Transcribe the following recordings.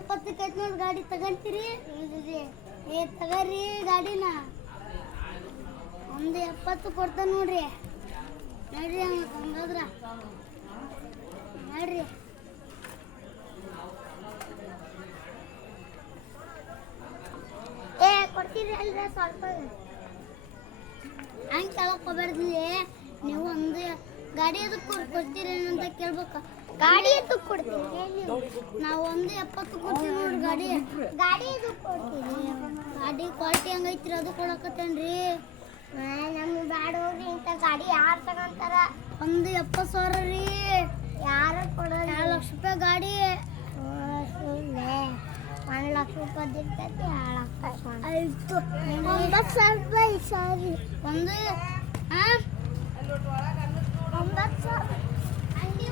70 ನೋಡಿ ಗಾಡಿ ತಗಂತೀರಿ ಏ ತಗರಿ ಗಾಡಿನ 170 ಕೊಡ್ತಾನೆ ನೋಡ್ರಿ ನೋಡ್ರಿ ಹಂಗಾದ್ರ ನೋಡ್ರಿ ಏ ಕೊಡ್ತೀರಿ ಅಲ್ರಿ ಸ್ವಲ್ಪ ಹಂಗೆ ಕೇಳಕ್ ಹೋಗ್ಬಾರ್ದಿಲ್ಲ ನೀವು ಒಂದು ಗಾಡಿ ಎದಕ್ಕೆ ಕೊಡ್ತೀರಿ ಅಂತ ಕೇಳ್ಬೇಕು ಗಾಡಿ ಎದಕ್ಕೆ ಕೊಡ್ತೀರಿ ನಾವು 170 ಕೊಡ್ತೀವಿ ನೋಡ್ರಿ ಗಾಡಿ ಎದಕ್ಕೆ ಕೊಡ್ತೀರಿ ಗಾಡಿ ಕ್ವಾಲಿಟಿ ಹಂಗೈತ್ರಿ ಅದು ಕೊಡಕತ್ತೇನ್ರಿ ನಮ್ಗೆ ಬ್ಯಾಡ ಹೋಗ್ರಿ ಇಂಥ ಗಾಡಿ ಯಾರು ತಗೊಂತಾರ 170,000 ರೀ ಯಾರು ಕೊಡೋದು 2 ಲಕ್ಷ ರೂಪಾಯಿ ಗಾಡಿ 1 ಲಕ್ಷ ರೂಪಾಯಿ ಇರ್ತೈತಿ 2 ಲಕ್ಷ ಆಯ್ತು 9,000 ರೂಪಾಯಿ ಸಾರಿ ಒಂದು 9,000 ಅಂಗಡಿ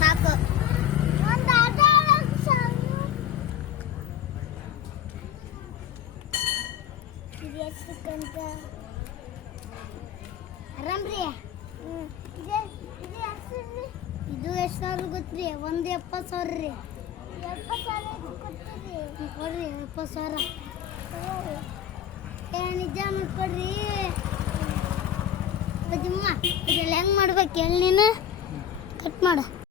ಸಾಕು ಒಂದು ಆಟ ಆಡಕ್ಕೆ ಸಾಕು ಎಷ್ಟಕ್ಕಂತ ಆರಾಮ್ರಿ ಇದು ಎಷ್ಟು ಸಾವಿರ ಗೊತ್ತ್ರಿ 70,000 ರೀ 70,000 ಕೊಡ್ರಿ 70,000 ಏ ನಿಜ ಮಾಡ್ಕೊಡ್ರಿ ಅಜ್ಜಮ್ಮ ಇದೆಲ್ಲ ಹೆಂಗೆ ಮಾಡ್ಬೇಕು ಹೇಳಿ ನೀನು ಕಟ್ ಮಾಡು